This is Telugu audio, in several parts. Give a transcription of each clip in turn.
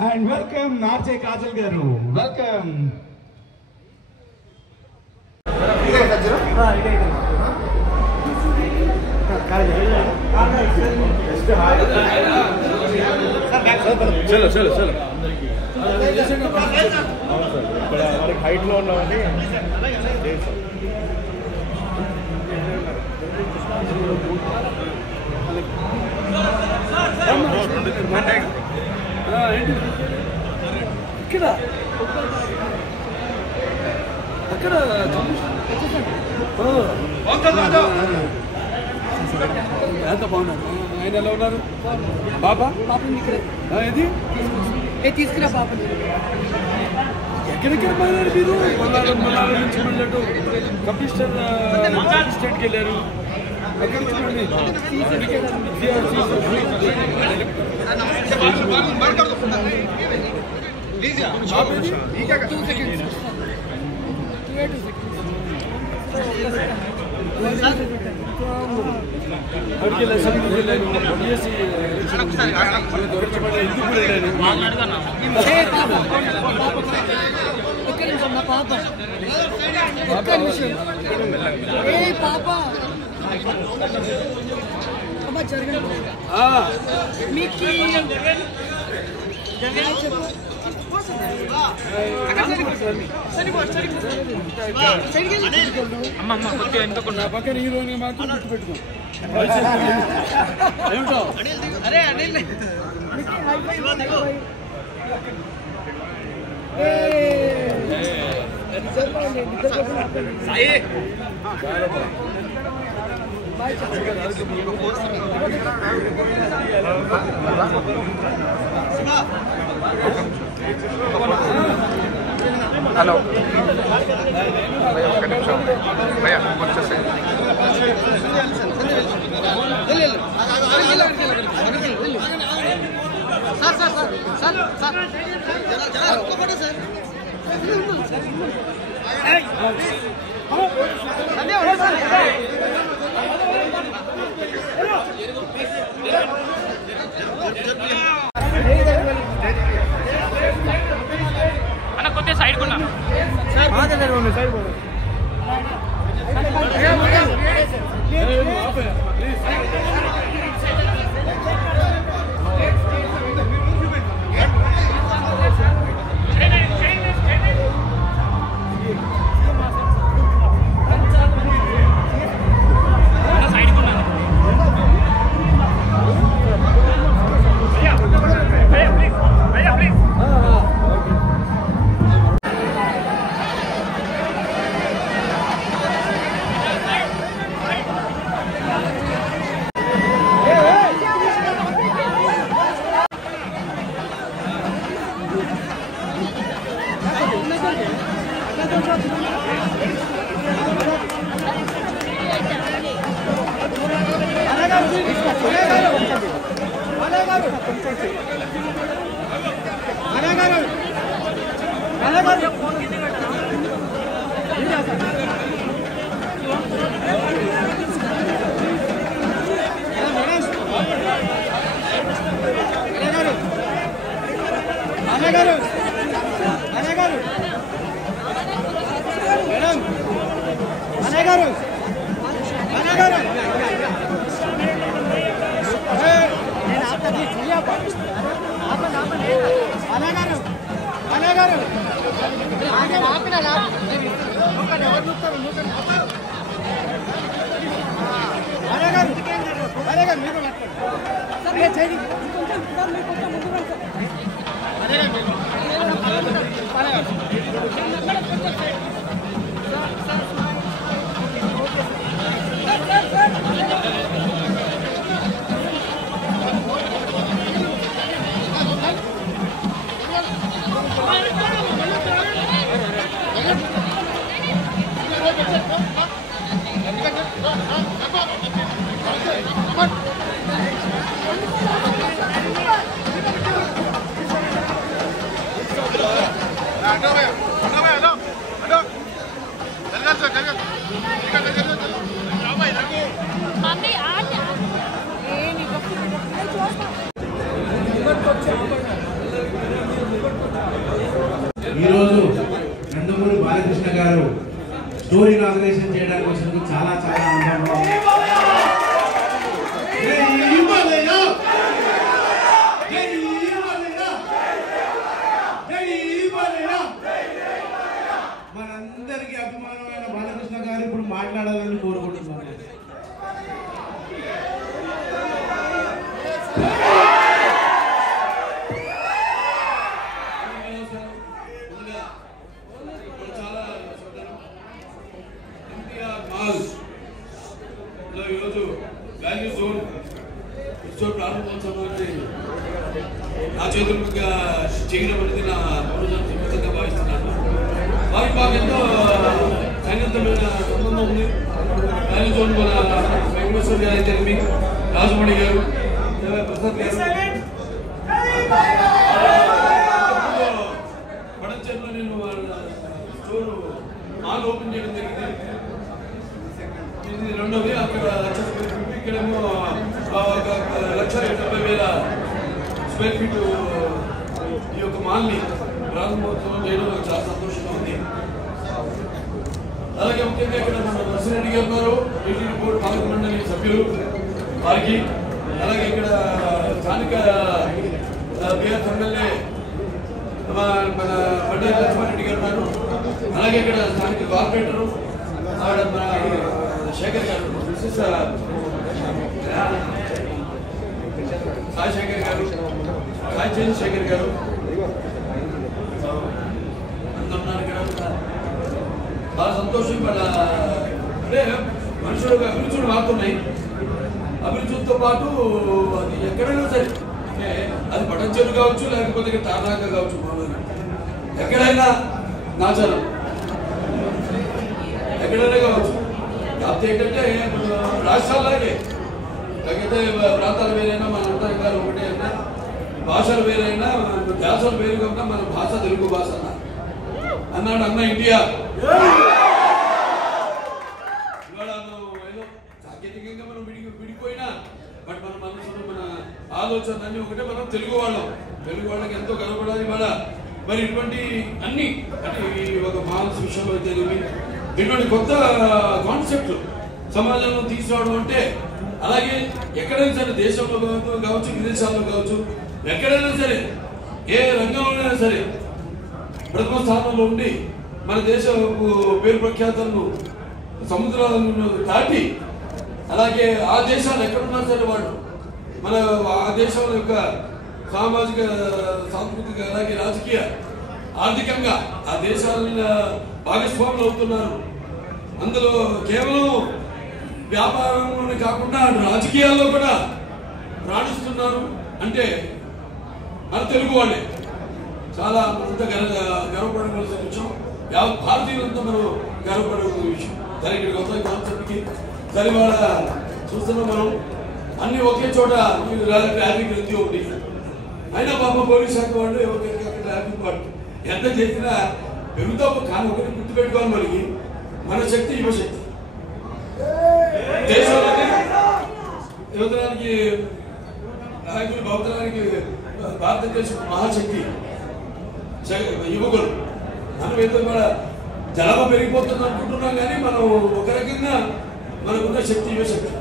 And welcome Narche Kajal garu. Welcome. चलो चलो चलो हाइट లో ఉన్నామండి ఇక్కడ అక్కడ ఎంత బాగున్నారు ఆయన ఎలా ఉన్నారు బాబా ఇది తీసుకురా పాప ఎక్కడెక్కడ పోయారు మీరు మనాల నుంచి వెళ్ళట్టు కపిస్టేట్ స్టేట్కి వెళ్ళారు ఎక్కడ చూడండి పక్కన హీరోని మాత్రం గుర్తుపెట్టుకో ఏమిటో అరే అనిల్ సాయి హలో ఒక్క నిమిషం భయ్యా వచ్చేసాయి అన్న కొద్దిగా సైడ్ కొన్నా సైడ్ no, ఈరోజు నందమూరి బాలకృష్ణ గారు స్టోరీ ఇనాగ్రేషన్ చేయడానికి వచ్చినందుకు చాలా చాలా ఆనందంగా ఉంది. మనందరికీ అభిమానమైన బాలకృష్ణ గారు ఇప్పుడు మాట్లాడాలని కోరుకుంటున్నాను. ఈరోజు వాల్యూ జోన్ ఉత్సవ ప్రారంభోత్సవాన్ని నా చేతులుగా చేయడం అనేది నా పౌరుషంగా భావిస్తున్నాను. వారికి మాకు ఎంతో సన్నిహితమైన సంబంధం ఉంది. వాల్యూ జోన్ మన వెంకటేశ్వర గారు అయితే రాజమణి గారు, ప్రసాద్ గారు, పడంచేరులో నేను వాళ్ళ స్టోర్ మాల్ ఓపెన్ చేయడం జరిగింది. ఇది రెండోది. అక్కడ ఇక్కడేమో 1,70,000 స్క్వేర్ ఫీట్ ఈ యొక్క మాల్ని ప్రారంభోత్సవం చేయడం నాకు చాలా సంతోషంగా ఉంది. అలాగే ముఖ్యంగా ఇక్కడ మన నర్సిరెడ్డి గారు ఉన్నారు, టీటీడీ బోర్డు పాలక మండలి సభ్యులు వారికి, అలాగే ఇక్కడ స్థానిక బీఆర్ ఎమ్మెల్యే మన బండి లక్ష్మారెడ్డి గారు ఉన్నారు, అలాగే ఇక్కడ స్థానిక కార్పొరేటరు మన శేఖర్ గారు, సాయి శేఖర్ గారు, సాయి చంద్రశేఖర్ గారు అందరున్నారు ఇక్కడ. బాగా సంతోషం. వాళ్ళ అంటే మనుషులు అభిరుచులు మారుతున్నాయి. అభిరుచులతో పాటు అది ఎక్కడైనా సరే, అంటే అది పటంచెరు కావచ్చు, లేకపోతే తారాక కావచ్చు, ఎక్కడైనా నాచారం ఎక్కడైనా కావచ్చు. కాకపోతే ఏంటంటే రాష్ట్రాల్లాగే లేకపోతే ప్రాంతాలు వేరైనా మన అంతరంగాలు ఒకటే అయినా, భాషలు వేరైనా, భాషలు వేరుగా ఉన్నా మన భాష తెలుగు భాష అన్నాడు అన్న ఇండియా. ఇవాళ ఏదో సాంకేతికంగా మనం విడిపోయినా బట్ మన మనసులో మన ఆలోచన అన్ని ఒకటే. మనం తెలుగు వాళ్ళకి ఎంతో గర్వపడాలి. ఇవాళ మరి ఇటువంటి అన్ని అంటే ఒక మానసిక విషయంలో అయితే ఇటువంటి కొత్త కాన్సెప్ట్లు సమాజంలో తీసుకురావడం అంటే, అలాగే ఎక్కడైనా సరే దేశంలో కావచ్చు, విదేశాల్లో కావచ్చు, ఎక్కడైనా సరే ఏ రంగంలోనైనా సరే ప్రథమ స్థానంలో ఉండి మన దేశ పేరు ప్రఖ్యాతలను సముద్రాలను దాటి, అలాగే ఆ దేశాలు ఎక్కడున్నా సరే వాళ్ళు మన ఆ దేశం యొక్క సామాజిక, సాంస్కృతిక, అలాగే రాజకీయ, ఆర్థికంగా ఆ దేశాల భాగస్వాములు అవుతున్నారు. అందులో కేవలం వ్యాపారంలోనే కాకుండా రాజకీయాల్లో కూడా రాణిస్తున్నారు అంటే మన తెలుగు వాళ్ళే. చాలా అంత గర్వపడవలసిన విషయం. భారతీయులంతా మనం గర్వపడవలసిన విషయం. సరే ఇక్కడ కొత్త కాన్సెప్ట్కి సరే వాళ్ళ చూస్తున్నాం మనం అన్ని ఒకే చోట ట్రాఫిక్ రద్దీ ఒకటి అయినా పాప పోలీస్ శాఖ వాళ్ళు ఎవరికైనా ట్రాఫిక్ వాళ్ళు ఎంత చేసినా పెరుగుతా. కానీ ఒకటి గుర్తుపెట్టుకోవాలి, మనకి మన శక్తి యువశక్తి. దేశాలని యువతరానికి నాయకులు భవతరానికి భారతదేశం మహాశక్తి యువకులు. మనం ఏదో కూడా జనాభా పెరిగిపోతుంది అనుకుంటున్నాం, కానీ మనం ఒక రకంగా మనకున్న శక్తి యువశక్తి.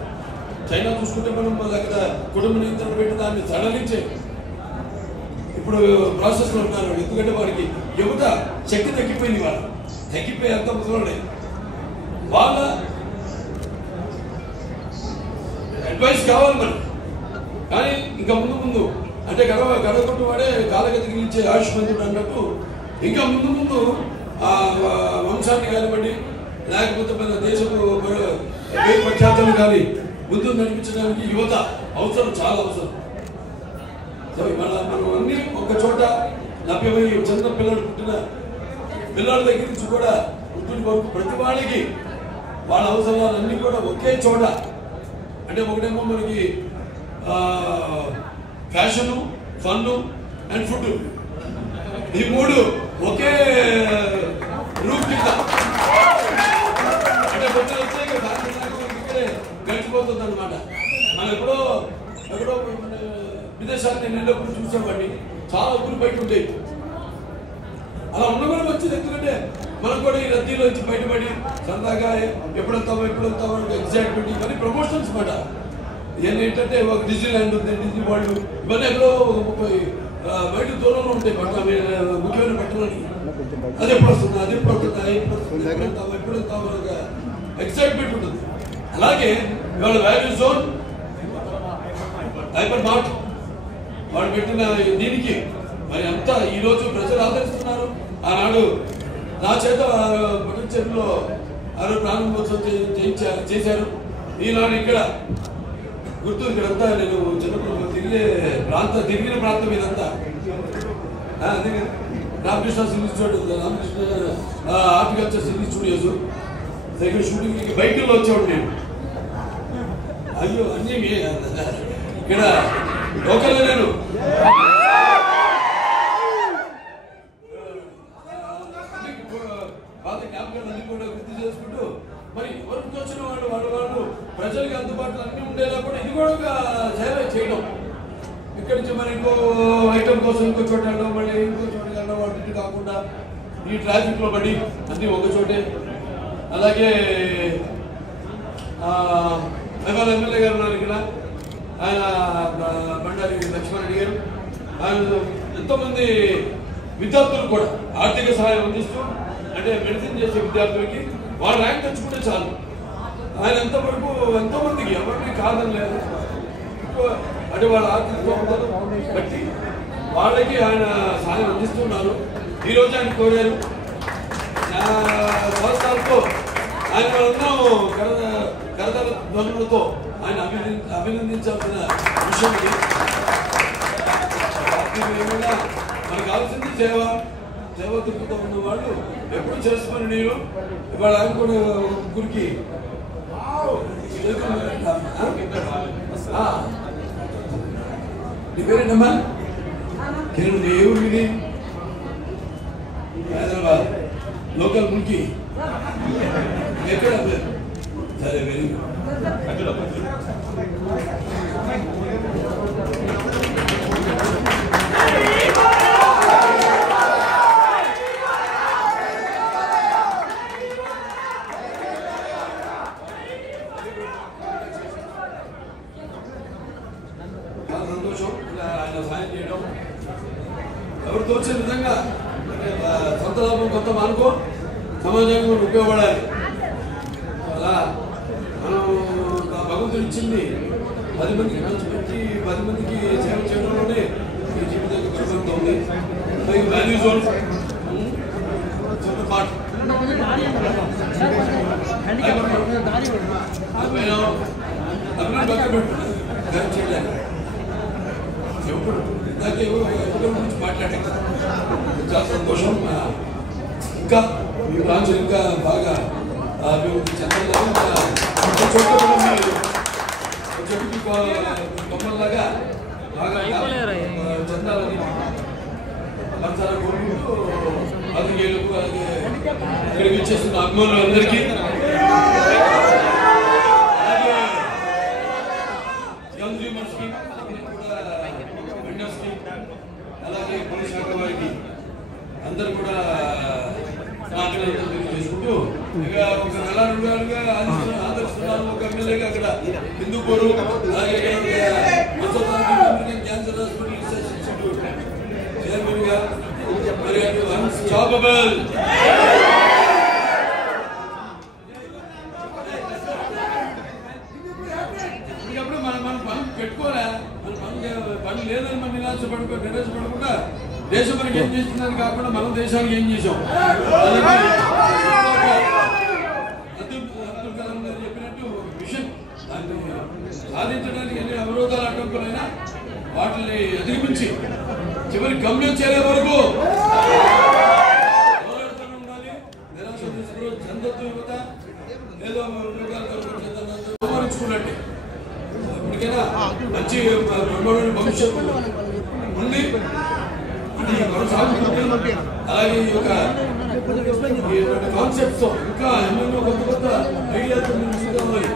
చైనా చూసుకుంటే మనం అక్కడ కుటుంబ నియంత్రణ పెట్టి దాన్ని సడలించే ఇప్పుడు ప్రాసెస్లో ఉన్నారు. ఎందుకంటే వారికి యువత శక్తి తగ్గిపోయింది. వాళ్ళు తగ్గిపోయి అంత ముసలోడే. వాళ్ళ అడ్వైస్ కావాలి మనకి. కానీ ఇంకా ముందు అంటే గడవకొట్టు వాడే కాలగతికి నిలిచే ఆయుష్మంతుడు అన్నట్టు ఇంకా ముందు ఆ వంశాన్ని కానివ్వండి, లేకపోతే మన దేశపు పేరు ప్రఖ్యాతలు కానీ ముందు నడిపించడానికి యువత అవసరం, చాలా అవసరం. మనం అన్ని ఒక చోట లభ్యమై చిన్న పిల్లలు పుట్టిన పిల్లల దగ్గర నుంచి కూడా పుట్టిన వరకు ప్రతి వాళ్ళకి వాళ్ళ అవసరాలన్నీ కూడా ఒకే చోట. అంటే ఒకటేమో మనకి ఫ్యాషను, ఫన్ అండ్ ఫుడ్, ఈ మూడు ఒకే రూప్ కింద అంటే ఇక్కడే గడిచిపోతుంది అనమాట. మనం ఎక్కడో విదేశాలు నేను వెళ్ళినప్పుడు చూసామండి. చాలా ఊరు బయట ఉండేవి. అలా ఉండడం మంచిది, ఎందుకంటే మనం కూడా ఈ రద్దీలో నుంచి బయటపడి సరదాగా ఎప్పుడు వెళ్తామో ఎగ్జైట్మెంట్, ఇవన్నీ ప్రమోషన్స్ మాట. ఇవన్నీ ఏంటంటే ఒక డిజీ ల్యాండ్ ఉంది, డిజీ వరల్డ్, ఇవన్నీ ఎక్కడో ఒక 30 బయట దూరంలో ఉంటాయి ముఖ్యమైన పట్టణానికి. అది ఎప్పుడు వస్తుంది, అది ఎప్పుడు వస్తుంది, ఎప్పుడు వెళ్తామో ఒక ఎగ్జైట్మెంట్ ఉంటుంది. అలాగే ఇవాళ వాల్యూ జోన్ హైపర్ మార్ట్ వాళ్ళు పెట్టిన దీనికి మరి అంతా ఈరోజు ప్రజలు ఆదరిస్తున్నారు. ఆనాడు నా చేత పుట్టచెరువులో ప్రారంభోత్సవం చేశారు. ఈనాడు ఇక్కడ గుర్తు ఇక్కడంతా నేను చిన్నప్పుడు తిరిగిన ప్రాంతం ఇదంతా. Ramakrishna cine studio, Ramakrishna horticulture cine studios దగ్గర షూటింగ్ బైకుల్లో వచ్చేవాడు నేను. అయ్యో అన్నీ ఇక్కడ లోకల్లో నేను పాత జ్ఞాపకాలన్నీ కూడా గుర్తు చేసుకుంటూ మరి ఎవరికి వచ్చిన వాళ్ళు ప్రజలకు అందుబాటులో అన్నీ ఉండేలా కూడా ఇది కూడా ఒక సేవ చేయడం. ఇక్కడి నుంచి మరి ఇంకో ఐటమ్ కోసం ఇంకో చోట వెళ్ళడం, మళ్ళీ ఇంకో చోట వెళ్ళడం, వాటి కాకుండా ఈ ట్రాఫిక్లో పడి అన్నీ ఒక చోటే. అలాగే ఇవాళ ఎమ్మెల్యే గారు ఉన్నారు ఇక్కడ, ఆయన బండారి లక్ష్మణరెడ్డి గారు. ఆయన ఎంతోమంది విద్యార్థులు కూడా ఆర్థిక సహాయం అందిస్తూ, అంటే మెడిసిన్ చేసే విద్యార్థులకి వాళ్ళ ర్యాంక్ తెచ్చుకుంటే చాలు. ఆయన ఎంతోమందికి ఎవరికి కాదని లేదు, అంటే వాళ్ళ ఆర్థిక బట్టి వాళ్ళకి ఆయన సహాయం అందిస్తున్నారు. ఈరోజు ఆయన కోరారు సంవత్సరాలతో ఆయన వాళ్ళందరూ కరతాల ధ్వనులతో ఆయన అభినందించాల్సిన విషయం ఇది. మనకు కావాల్సింది సేవ తిరుగుతూ ఉన్న వాళ్ళు ఎప్పుడు చేసుకుని నేను ఇవాళ ఆయన కూడా ముగ్గురికి నీ పేరేంటమ్మా? కిరణ్, ఏ ఊరు ఇది? హైదరాబాద్ లోకల్ మురికి. ఎక్కడ? సరే, వెరీ గుడ్. సంతోషం ఆయన సాయం చేయడం, ఎవరు తోచే విధంగా సొంత లాభం కొంత మానుకో, సమాజానికి ఉపయోగపడాలి. అలా మనం భగవంతుడు ఇచ్చింది 10 మందికి పంచిపెట్టి 10 మందికి సేవ చేయడంలోనే ఈ జీవితం పరిమితం ఉంది. వాల్యూ జోన్ చిన్న పాట చేయలేదు. ఎప్పుడు ఇందాకే గురించి మాట్లాడే చాలా సంతోషం. ఇంకా మీ ప్రాంతం ఇంకా బాగా అభివృద్ధి చెందాలి. చెట్టుకి బొమ్మల్లాగా బాగా చెందాలని మనసారా కోరుకుంటూ అందుకేలకు అలాగే ఇక్కడికి వచ్చేస్తున్న అభిమానులు అందరికీ, అలాగే కన్స్యూమర్స్కి కూడా, వెండర్స్కి, అలాగే పోలీస్ శాఖ వారికి అందరూ కూడా చేసుకుంటూ ఇక ఒక నెల 2 నెలలుగా ఆదరిస్తున్నాను. ఒక ఎమ్మెల్యేగా అక్కడ హిందూపూరు, అలాగే cancer hospital research institute chairman గా, మరి అన్స్టాపబుల్ ఇంకప్పుడు మనం పని పెట్టుకోరా, మన పని లేదని మనం నిరాశపడకుండా దేశం మనకి ఏం చేస్తుందని కాకుండా మనం దేశానికి ఏం చేసాం. అబ్దుల్ కలాం గారు చెప్పినట్టు మిషన్ సాధించడానికి ఎన్ని అవరోధాలు అడ్డంకులైనా వాటిని అధిగమించి చివరి గమ్యం చేరే వరకు పోరాడుతూనే ఉండాలి. నిరాశ తీసుకుని చందత్తు యువత ఏదో సంహరించుకున్నట్టే ఇప్పటికైనా మంచి బ్రహ్మాండమైన భవిష్యత్తు ఉంది. ఇది కొనసాగుతుంది. అలాగే ఈ యొక్క కాన్సెప్ట్స్ ఇంకా ఎన్నెన్నో కొత్త ఐడియాతో ముందుకోవాలి.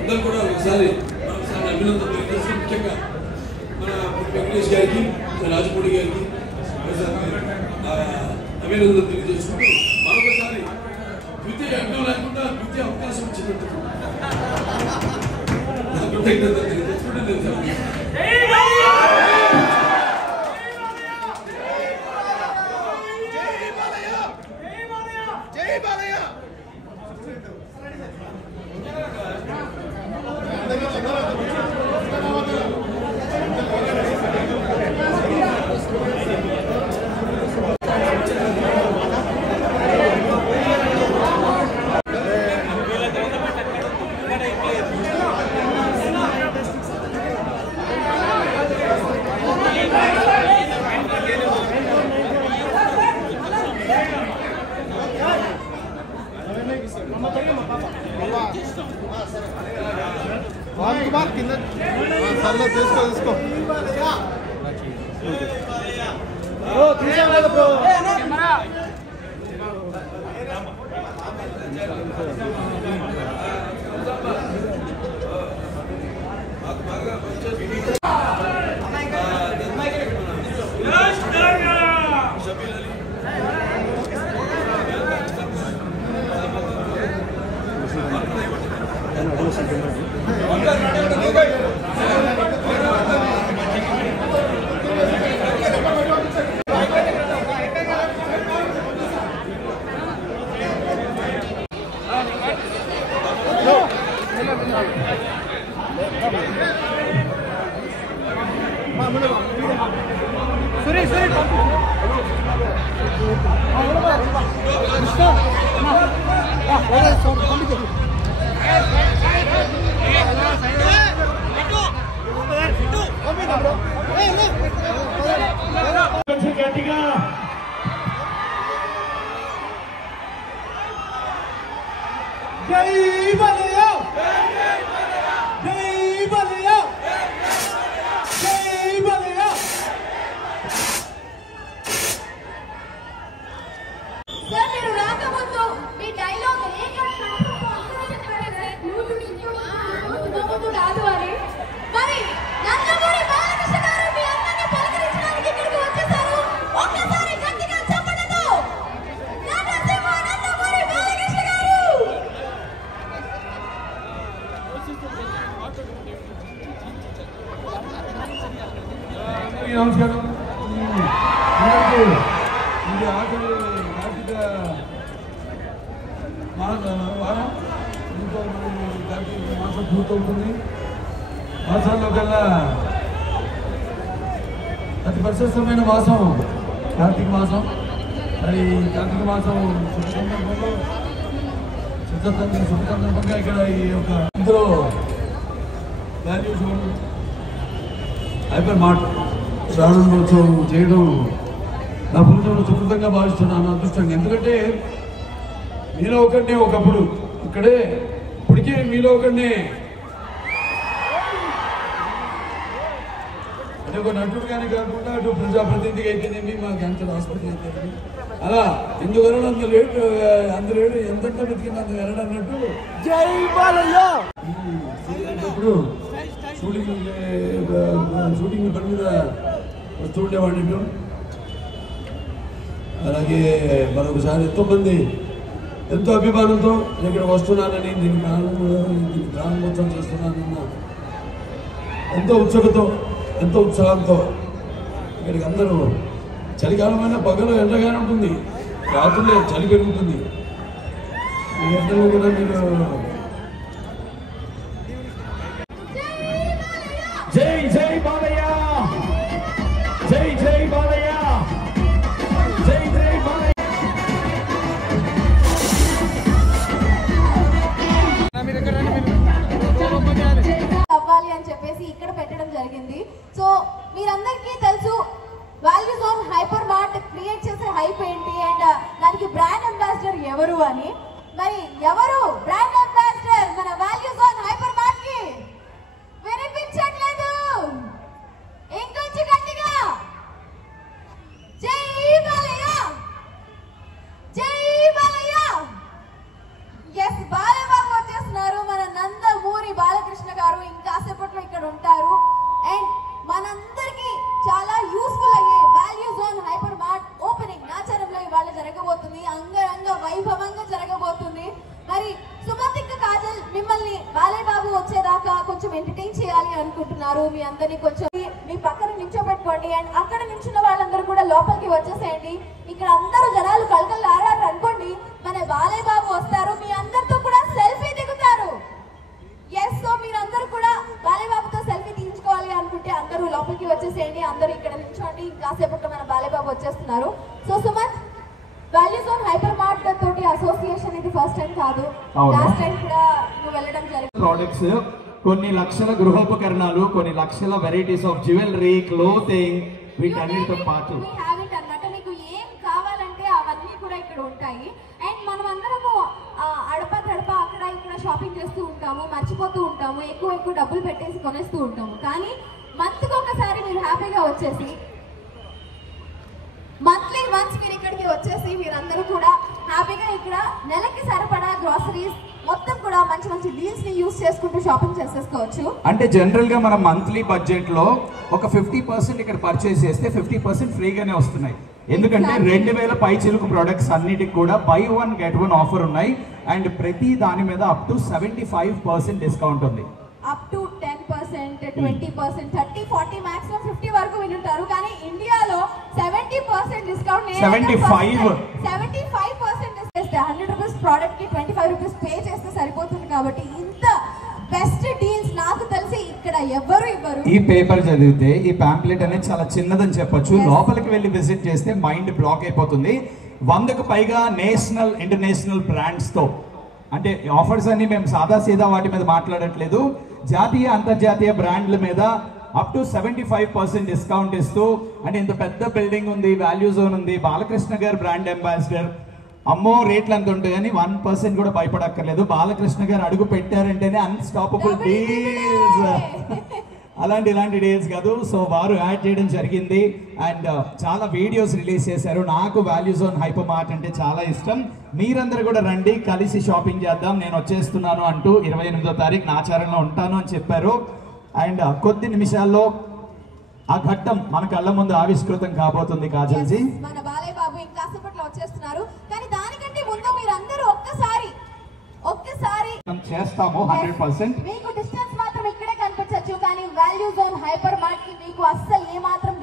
అందరూ కూడా ఒకసారి అభినందనలు తెలియజేసి, ముఖ్యంగా మన వెంకటేష్ గారికి రాజమౌళి గారికి అభినందనలు తెలియజేసుకుంటూ మరొకసారి ద్వితీయ యజ్ఞం లేకుండా ద్వితీయ అవకాశం ఇచ్చినట్టు కృతజ్ఞతలు తెలియజేసుకుంటూ నమస్కారం. ఇది ఆఖరి కార్తీక వారం, కార్తీక మాసం పూర్తవుతుంది. మాసాల్లో కల్లా అతి ప్రశస్తమైన మాసం కార్తీక మాసం. మరి కార్తీక మాసం శుభ సందర్భంగా ఇక్కడ ఈ యొక్క ఇందులో వాల్యూ జోన్ హైపర్ మార్ట్ ప్రారంభోత్సవం చేయడం నా పూర్తిలో సుకృతంగా భావిస్తున్నాను, అదృష్టంగా. ఎందుకంటే మీలో ఒకరినే ఒకప్పుడు ఇక్కడే, ఇప్పటికీ మీలో ఒకరినే అంటే ఒక నటుడుగానే కాకుండా అటు ప్రజాప్రతినిధిగా అయితేనేమి, మా క్యాన్సర్ హాస్పిటల్ అయితేనేమి, అలా ఎందువల్ల అందులో ఎంతంటే వెతికింది అంత వెళ్ళడం అన్నట్టు ఇప్పుడు షూటింగ్ పని మీద వస్తూ ఉండేవాడిని. అలాగే మరొకసారి ఎంతోమంది ఎంతో అభిమానంతో ఇక్కడ వస్తున్నానని, దీనికి ప్రారంభోత్సవం చేస్తున్నానన్న ఎంతో ఉత్సుకతో, ఎంతో ఉత్సాహంతో ఇక్కడికి అందరూ, చలికాలమైన పగలు ఎండగానే ఉంటుంది, రాత్రులే చలి పెరుగుతుంది. ఈ ఎండలో కూడా మీరు జై జై బాలయ్య, జై జై బాలయ్య, జై జై బాలయ్య. అవ్వాలి అని చెప్పేసి ఇక్కడ పెట్టడం జరిగింది. సో మీరందరికీ తెలుసు value zone hyper mart create చేసే హైప్ ఏంటి అండ్ దానికి బ్రాండ్ అంబాసిడర్ ఎవరు అని. మరి ఎవరు బ్రాండ్ అంబాసిడర్ మన వాల్యూ జోన్ హైపర్ మార్ట్ కి? వినిపించట్లేదు, ఇంకొంచెం గట్టిగా. జై బాలయ్య, జై బాలయ్య. ఎస్, బాలబాబు వచ్చేస్తున్నారు, మన నందమూరి బాలకృష్ణ గారు ఇంకాసేపట్లో ఇక్కడ ఉంటారు. అండ్ మనందరికీ అందరినీ కొంచెం మీ పక్కన నిల్చోబెట్టుకోండి అండ్ అక్కడ నిల్చున్న వాళ్ళందరూ కూడా లోపలికి వచ్చేసేయండి. ఇక్కడ అందరూ జనాలు కలకలు ఆడారు అనుకోండి, మన బాలయ్య బాబు వస్తారు, మీ అందరితో కూడా సెల్ఫీ దిగుతారు. ఎస్, సో మీరందరూ కూడా బాలయ్య బాబుతో సెల్ఫీ తీయించుకోవాలి అనుకుంటే అందరూ లోపలికి వచ్చేసేయండి. అందరూ ఇక్కడ నిల్చోండి, కాసేపట్లో మన బాలయ్య బాబు వచ్చేస్తున్నారు. So Sumanth, values on hyper mart తోటి అసోసియేషన్ ఇది ఫస్ట్ టైం కాదు, లాస్ట్ టైం కూడా నువ్వు వెళ్ళడం జరిగింది. ప్రోడక్ట్స్, కొన్ని లక్షల గృహోపకరణాలు, కొన్ని లక్షల వెరైటీస్ ఆఫ్ జ్యువెలరీ, క్లోతింగ్, వీటన్నిటితో పాటు అన్నమాట నీకు ఏం కావాలంటే అవన్నీ కూడా ఇక్కడ ఉంటాయి. అండ్ మనం అందరము అడప తడప అక్కడ ఇక్కడ షాపింగ్ చేస్తూ ఉంటాము, మర్చిపోతూ ఉంటాము, ఎక్కువ డబ్బులు పెట్టేసి కొనేస్తూ ఉంటాము. కానీ మంత్కి ఒకసారి మీరు హ్యాపీగా వచ్చేసి మంత్లీ వన్స్ మీరు ఇక్కడికి వచ్చేసి మీరందరూ కూడా హ్యాపీగా ఇక్కడ నెలకి సరిపడా గ్రాసరీస్ మొత్తం కూడా మంచి మంచి డీల్స్ ని యూస్ చేసుకుంటూ షాపింగ్ చేసేసుకోవచ్చు. అంటే జనరల్ గా మనం మంత్లీ బడ్జెట్ లో ఒక 50% ఇక్కడ పర్చేస్ చేస్తే 50% ఫ్రీగానే వస్తున్నాయి. ఎందుకంటే 2000 పై చిలుకు ప్రొడక్ట్స్ అన్నిటికి కూడా buy one get one offer ఉన్నాయి. అండ్ ప్రతి దాని మీద అప్ టు 75% డిస్కౌంట్ ఉంది. అప్ టు 10%, 20%, 30, 40, మాక్సిమం 50 వరకు వినుంటారు. కానీ ఇండియాలో 70% డిస్కౌంట్, 75% చేస్తే 100 రూపీస్ ప్రోడక్ట్ కి 25 రూపీస్ పే చేస్తే సరిపోతుంది. కాబట్టి ఇంత బెస్ట్ డీల్స్ నాకు తెలిసి ఇక్కడ ఎవరు ఇవ్వరు. ఈ పేపర్ చదివితే ఈ పాంప్లెట్ అనేది చాలా చిన్నదని చెప్పొచ్చు. లోపలికి వెళ్ళి విజిట్ చేస్తే మైండ్ బ్లాక్ అయిపోతుంది. 100కు పైగా నేషనల్ ఇంటర్నేషనల్ బ్రాండ్స్ తో, అంటే ఆఫర్స్ అన్ని మేము సాదా సీదా వాటి మీద మాట్లాడట్లేదు, జాతీయ అంతర్జాతీయ బ్రాండ్ల మీద అప్ టు 75% డిస్కౌంట్ ఇస్తూ, అంటే ఇంత పెద్ద బిల్డింగ్ ఉంది, వాల్యూ జోన్ ఉంది, బాలకృష్ణ గారు బ్రాండ్ అంబాసిడర్. అమ్మో రేట్లు అంత ఉంటాయి కానీ 1% కూడా భయపడక్కర్లేదు. బాలకృష్ణ గారు అడుగు పెట్టారంటేనే అన్స్టాపబుల్ డీల్స్. ఇలాంటి డీల్స్ కాదు. సో వారు యాడ్ చేయడం జరిగింది అండ్ చాలా వీడియోస్ రిలీజ్ చేశారు. నాకు వాల్యూ జోన్ హైపర్ మార్ట్ అంటే చాలా ఇష్టం. మీరందరూ కూడా రండి, కలిసి షాపింగ్ చేద్దాం. నేను వచ్చేస్తున్నాను అంటూ 28వ తారీఖు నాచారంలో ఉంటాను అని చెప్పారు. అండ్ కొద్ది నిమిషాల్లో ఆ ఘట్టం మన కళ్ళ ముందు ఆవిష్కృతం కాబోతుంది. కాజల్జీ, మన బాలయ్య బాబు ఇంకాసేపట్లో వచ్చేస్తున్నారు. కానీ దానికంటే ముందు మీరందరూ ఒక్కసారి చేస్తాము 100%. మీకు డిస్టెన్స్ మాత్రం ఇక్కడే కనిపించచ్చు, కానీ వాల్యూ జోన్ హైపర్ మార్ట్ కి మీకు అస్సలు ఏ మాత్రం